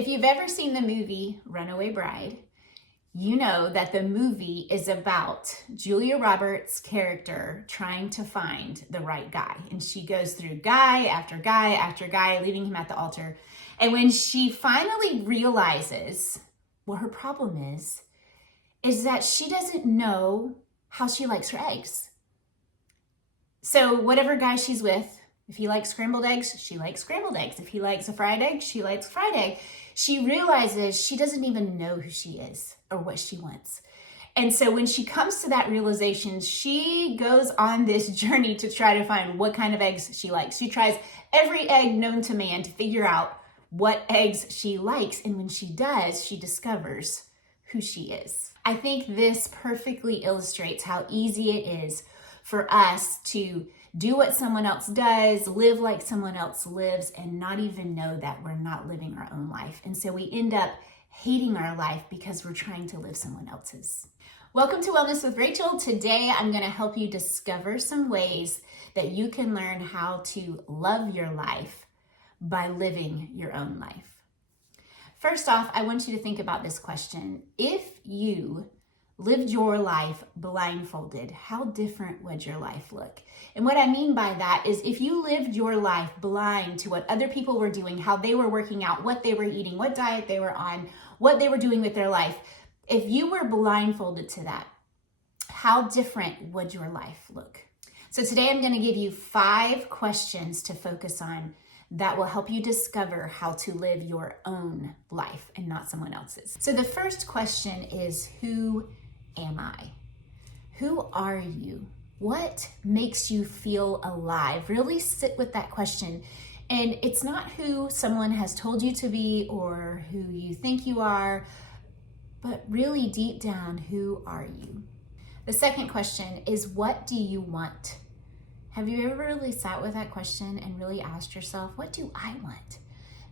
If you've ever seen the movie Runaway Bride, you know that the movie is about Julia Roberts' character trying to find the right guy. And she goes through guy after guy after guy, leaving him at the altar. And when she finally realizes what her problem is that she doesn't know how she likes her eggs. So whatever guy she's with, if he likes scrambled eggs, she likes scrambled eggs. If he likes a fried egg, she likes fried egg. She realizes she doesn't even know who she is or what she wants. And so when she comes to that realization, she goes on this journey to try to find what kind of eggs she likes. She tries every egg known to man to figure out what eggs she likes. And when she does, she discovers who she is. I think this perfectly illustrates how easy it is for us to do what someone else does, live like someone else lives, and not even know that we're not living our own life. And so we end up hating our life because we're trying to live someone else's. Welcome to Wellness with Rachel. Today, I'm going to help you discover some ways that you can learn how to love your life by living your own life. First off, I want you to think about this question. If you lived your life blindfolded, how different would your life look? And what I mean by that is if you lived your life blind to what other people were doing, how they were working out, what they were eating, what diet they were on, what they were doing with their life, if you were blindfolded to that, how different would your life look? So today I'm going to give you 5 questions to focus on that will help you discover how to live your own life and not someone else's. So the first question is, who am I? Who are you? What makes you feel alive? Really sit with that question. And it's not who someone has told you to be or who you think you are, but really deep down, who are you? The second question is, what do you want? Have you ever really sat with that question and really asked yourself, what do I want?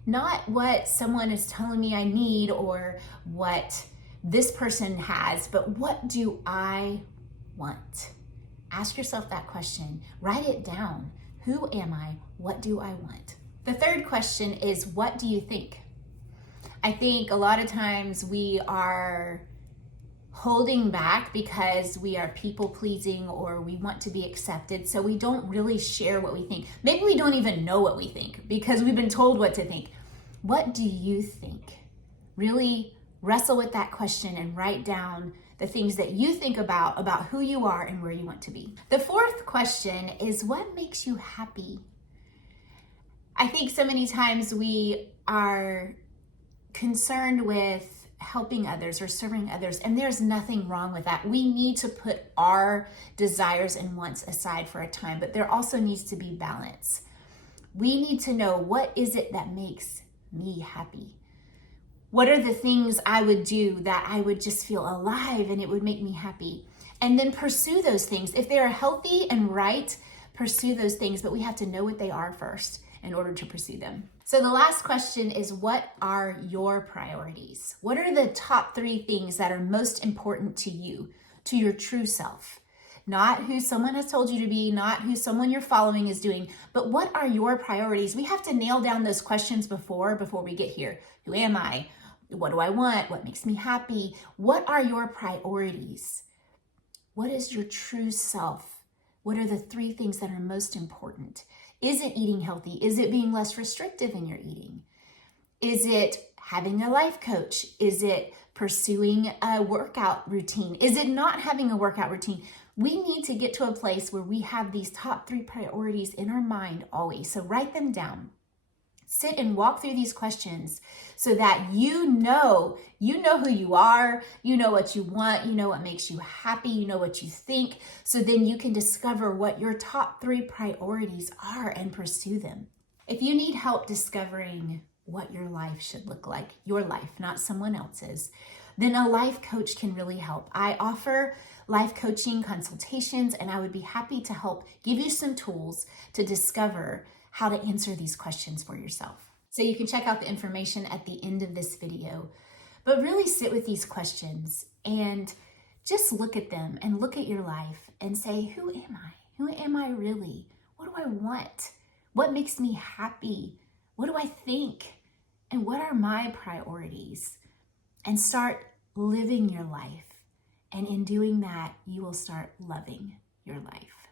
Not what someone is telling me I need or what this person has, but what do I want? Ask yourself that question. Write it down. Who am I? What do I want? The third question is, what do you think? I think a lot of times we are holding back because we are people pleasing or we want to be accepted, so we don't really share what we think. Maybe we don't even know what we think because we've been told what to think. What do you think? Really wrestle with that question and write down the things that you think about who you are and where you want to be. The fourth question is, what makes you happy? I think so many times we are concerned with helping others or serving others, and there's nothing wrong with that. We need to put our desires and wants aside for a time, but there also needs to be balance. We need to know, what is it that makes me happy? What are the things I would do that I would just feel alive and it would make me happy? And then pursue those things. If they are healthy and right, pursue those things, but we have to know what they are first in order to pursue them. So the last question is, what are your priorities? What are the top 3 things that are most important to you, to your true self? Not who someone has told you to be, not who someone you're following is doing, but what are your priorities? We have to nail down those questions before we get here. Who am I? What do I want? What makes me happy? What are your priorities? What is your true self? What are the 3 things that are most important? Is it eating healthy? Is it being less restrictive in your eating? Is it having a life coach? Is it pursuing a workout routine? Is it not having a workout routine? We need to get to a place where we have these top 3 priorities in our mind always. So write them down. Sit and walk through these questions so that you know who you are, you know what you want, you know what makes you happy, you know what you think, so then you can discover what your top 3 priorities are and pursue them. If you need help discovering what your life should look like, your life, not someone else's, then a life coach can really help. I offer life coaching consultations, and I would be happy to help give you some tools to discover how to answer these questions for yourself. So you can check out the information at the end of this video, but really sit with these questions and just look at them and look at your life and say, who am I? Who am I really? What do I want? What makes me happy? What do I think? And what are my priorities? And start living your life. And in doing that, you will start loving your life.